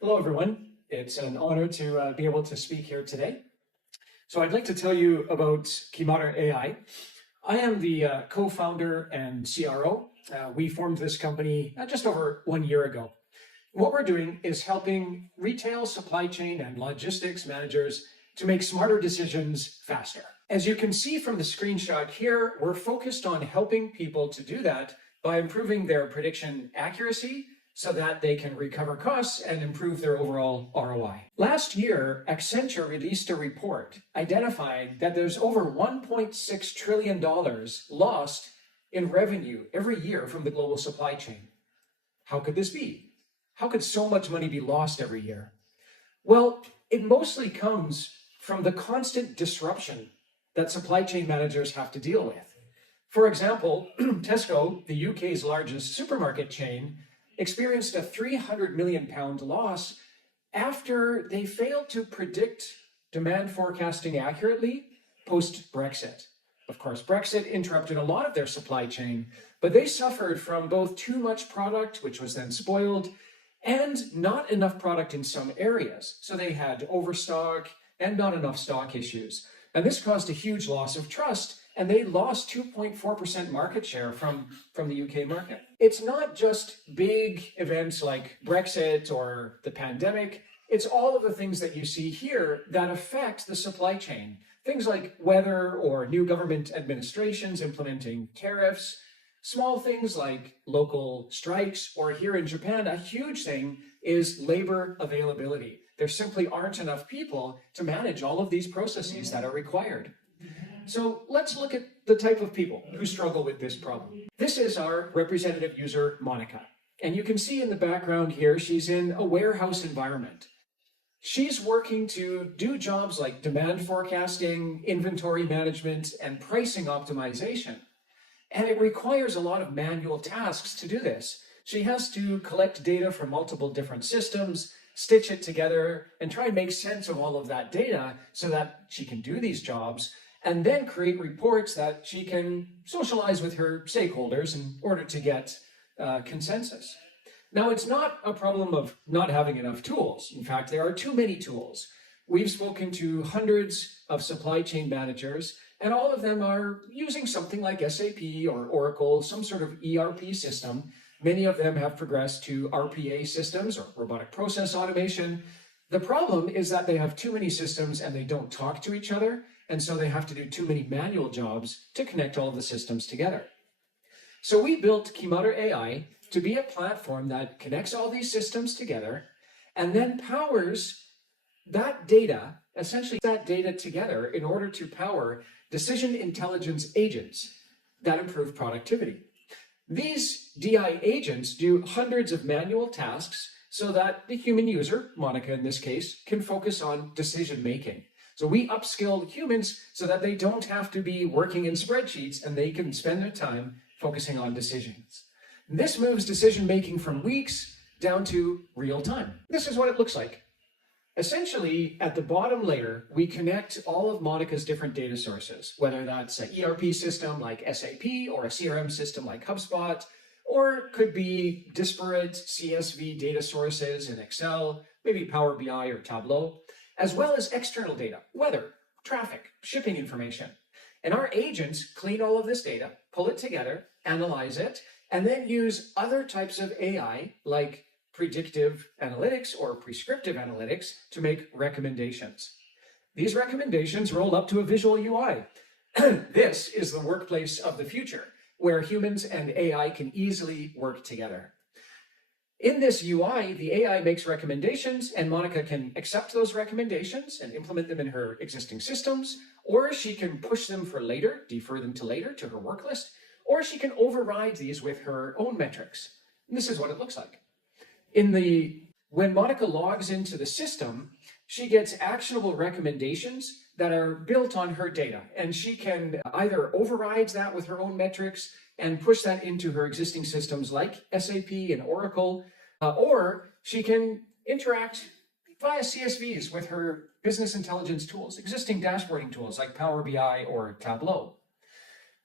Hello, everyone. It's an honor to be able to speak here today. So I'd like to tell you about Kimaru AI. I am the co-founder and CRO. We formed this company just over 1 year ago. What we're doing is helping retail, supply chain, and logistics managers to make smarter decisions faster. As you can see from the screenshot here, we're focused on helping people to do that by improving their prediction accuracy so that they can recover costs and improve their overall ROI. Last year, Accenture released a report identifying that there's over $1.6 trillion lost in revenue every year from the global supply chain. How could this be? How could so much money be lost every year? Well, it mostly comes from the constant disruption that supply chain managers have to deal with. For example, Tesco, the UK's largest supermarket chain, experienced a £300 million loss after they failed to predict demand forecasting accurately post-Brexit. Of course, Brexit interrupted a lot of their supply chain, but they suffered from both too much product, which was then spoiled, and not enough product in some areas. So they had overstock and not enough stock issues. And this caused a huge loss of trust, and they lost 2.4% market share from the UK market. It's not just big events like Brexit or the pandemic. It's all of the things that you see here that affect the supply chain. Things like weather or new government administrations implementing tariffs, small things like local strikes, or here in Japan, a huge thing is labor availability. There simply aren't enough people to manage all of these processes that are required. So let's look at the type of people who struggle with this problem. This is our representative user, Monica. And you can see in the background here, she's in a warehouse environment. She's working to do jobs like demand forecasting, inventory management, and pricing optimization. And it requires a lot of manual tasks to do this. She has to collect data from multiple different systems, stitch it together, and try and make sense of all of that data so that she can do these jobs, and then create reports that she can socialize with her stakeholders in order to get consensus. Now, it's not a problem of not having enough tools. In fact, there are too many tools. We've spoken to hundreds of supply chain managers, and all of them are using something like SAP or Oracle, some sort of ERP system. Many of them have progressed to RPA systems or robotic process automation. The problem is that they have too many systems and they don't talk to each other, and so they have to do too many manual jobs to connect all of the systems together. So we built Kimaru AI to be a platform that connects all these systems together and then powers that data, essentially that data together, in order to power decision intelligence agents that improve productivity. These DI agents do hundreds of manual tasks so that the human user, Monica in this case, can focus on decision making. So we upskilled humans so that they don't have to be working in spreadsheets and they can spend their time focusing on decisions. This moves decision making from weeks down to real time. This is what it looks like. Essentially, at the bottom layer, we connect all of Monica's different data sources, whether that's an ERP system like SAP or a CRM system like HubSpot, or it could be disparate CSV data sources in Excel, maybe Power BI or Tableau, as well as external data, weather, traffic, shipping information. And our agents clean all of this data, pull it together, analyze it, and then use other types of AI like predictive analytics or prescriptive analytics to make recommendations. These recommendations roll up to a visual UI. This is the workplace of the future, where humans and AI can easily work together. In this UI, the AI makes recommendations, and Monica can accept those recommendations and implement them in her existing systems, or she can push them for later, defer them to later to her work list, or she can override these with her own metrics. And this is what it looks like. When Monica logs into the system, she gets actionable recommendations that are built on her data, and she can either override that with her own metrics and push that into her existing systems like SAP and Oracle, or she can interact via CSVs with her business intelligence tools, existing dashboarding tools like Power BI or Tableau.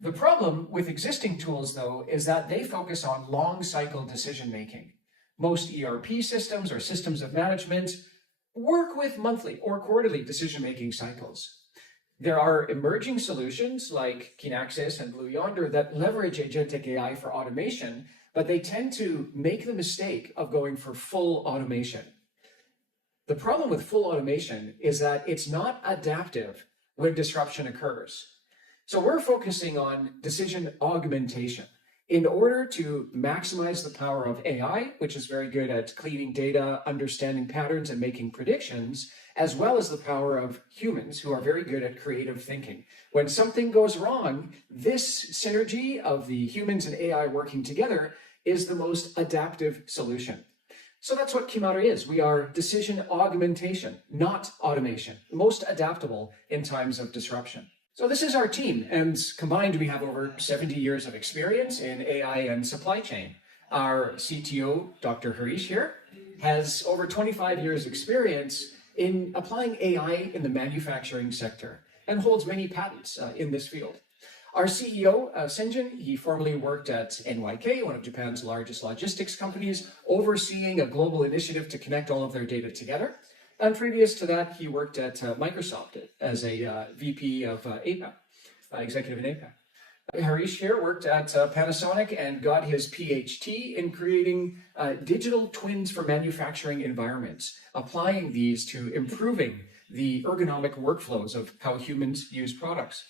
The problem with existing tools, though, is that they focus on long cycle decision making. Most ERP systems or systems of management work with monthly or quarterly decision-making cycles. There are emerging solutions like Kinaxis and Blue Yonder that leverage agentic AI for automation, but they tend to make the mistake of going for full automation. The problem with full automation is that it's not adaptive when disruption occurs. So we're focusing on decision augmentation in order to maximize the power of AI, which is very good at cleaning data, understanding patterns, and making predictions, as well as the power of humans who are very good at creative thinking. When something goes wrong, this synergy of the humans and AI working together is the most adaptive solution. So that's what Kimaru is. We are decision augmentation, not automation, most adaptable in times of disruption. So this is our team, and combined we have over 70 years of experience in AI and supply chain. Our CTO, Dr. Harish here, has over 25 years experience in applying AI in the manufacturing sector and holds many patents in this field. Our CEO, Senjin, he formerly worked at NYK, one of Japan's largest logistics companies, overseeing a global initiative to connect all of their data together. And previous to that, he worked at Microsoft as a VP of APAC, executive in APAC. Harish here worked at Panasonic and got his PhD in creating digital twins for manufacturing environments, applying these to improving the ergonomic workflows of how humans use products.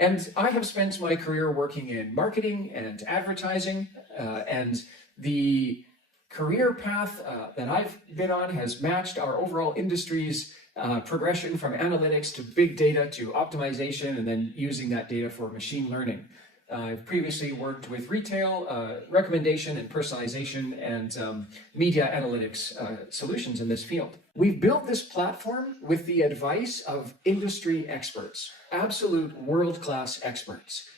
And I have spent my career working in marketing and advertising, and the career path that I've been on has matched our overall industry's progression from analytics to big data to optimization and then using that data for machine learning. I've previously worked with retail, recommendation and personalization and media analytics solutions in this field. We've built this platform with the advice of industry experts, absolute world-class experts.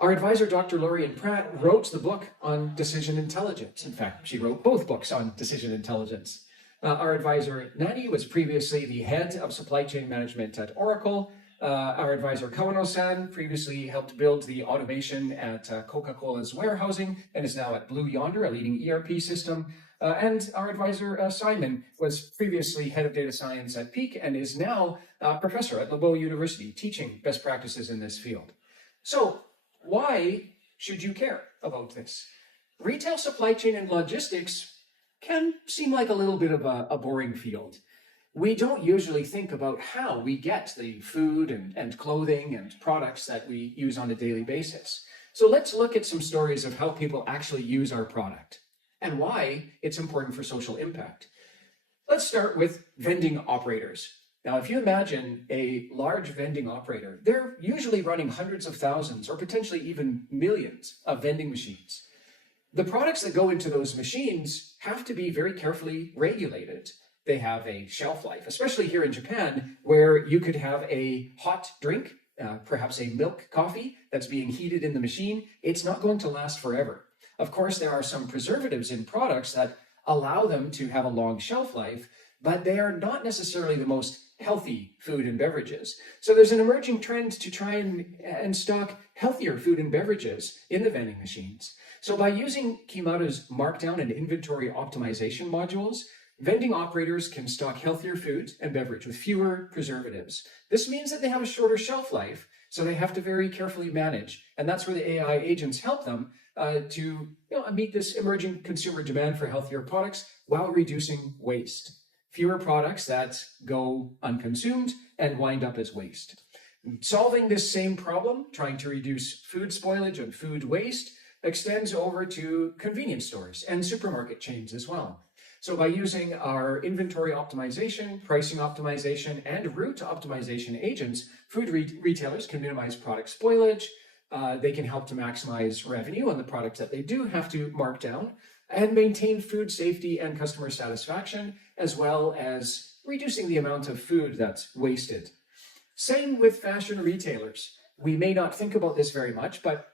Our advisor, Dr. Lorian Pratt, wrote the book on decision intelligence. In fact, she wrote both books on decision intelligence. Our advisor, Nani, was previously the head of supply chain management at Oracle. Our advisor, Kawano-san, previously helped build the automation at Coca-Cola's warehousing and is now at Blue Yonder, a leading ERP system. And our advisor, Simon, was previously head of data science at Peak and is now a professor at Lebeau University, teaching best practices in this field. So why should you care about this? Retail supply chain and logistics can seem like a little bit of a boring field. We don't usually think about how we get the food and clothing and products that we use on a daily basis. So let's look at some stories of how people actually use our product and why it's important for social impact. Let's start with vending operators. Now, if you imagine a large vending operator, they're usually running hundreds of thousands or potentially even millions of vending machines. The products that go into those machines have to be very carefully regulated. They have a shelf life, especially here in Japan, where you could have a hot drink, perhaps a milk coffee that's being heated in the machine. It's not going to last forever. Of course, there are some preservatives in products that allow them to have a long shelf life, but they are not necessarily the most healthy food and beverages. So there's an emerging trend to try and stock healthier food and beverages in the vending machines. So by using Kimaru's markdown and inventory optimization modules, vending operators can stock healthier food and beverage with fewer preservatives. This means that they have a shorter shelf life, so they have to very carefully manage. And that's where the AI agents help them to meet this emerging consumer demand for healthier products while reducing waste. Fewer products that go unconsumed and wind up as waste. Solving this same problem, trying to reduce food spoilage and food waste, extends over to convenience stores and supermarket chains as well. So by using our inventory optimization, pricing optimization, and route optimization agents, food retailers can minimize product spoilage. They can help to maximize revenue on the products that they do have to mark down and maintain food safety and customer satisfaction, as well as reducing the amount of food that's wasted. Same with fashion retailers. We may not think about this very much, but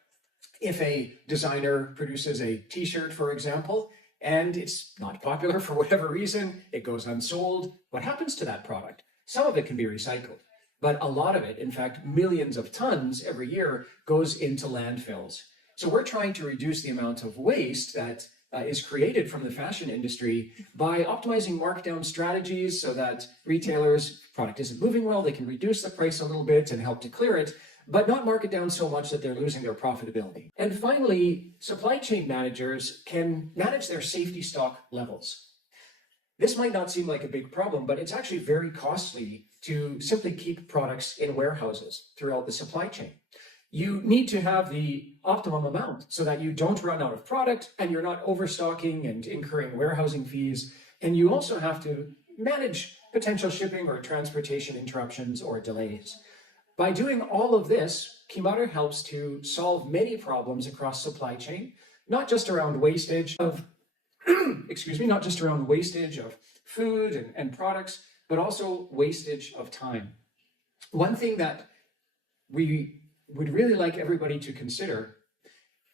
if a designer produces a t-shirt, for example, and it's not popular for whatever reason, it goes unsold, what happens to that product? Some of it can be recycled, but a lot of it, in fact, millions of tons every year, goes into landfills. So we're trying to reduce the amount of waste that is created from the fashion industry by optimizing markdown strategies so that retailers, product isn't moving well, they can reduce the price a little bit and help to clear it, but not mark it down so much that they're losing their profitability. And finally, supply chain managers can manage their safety stock levels. This might not seem like a big problem, but it's actually very costly to simply keep products in warehouses throughout the supply chain. You need to have the optimum amount so that you don't run out of product and you're not overstocking and incurring warehousing fees. And you also have to manage potential shipping or transportation interruptions or delays. By doing all of this, Kimaru helps to solve many problems across supply chain, not just around wastage of, not just around wastage of food and products, but also wastage of time. One thing that we would really like everybody to consider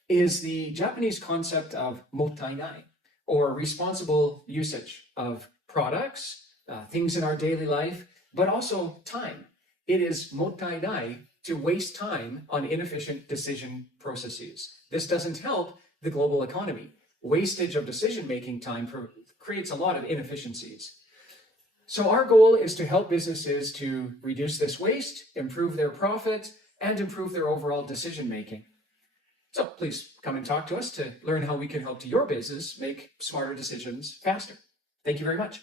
is the Japanese concept of mottainai, or responsible usage of products, things in our daily life, but also time. It is mottainai to waste time on inefficient decision processes. This doesn't help the global economy. Wastage of decision-making time creates a lot of inefficiencies. So our goal is to help businesses to reduce this waste, improve their profit, and improve their overall decision-making. So please come and talk to us to learn how we can help your business make smarter decisions faster. Thank you very much.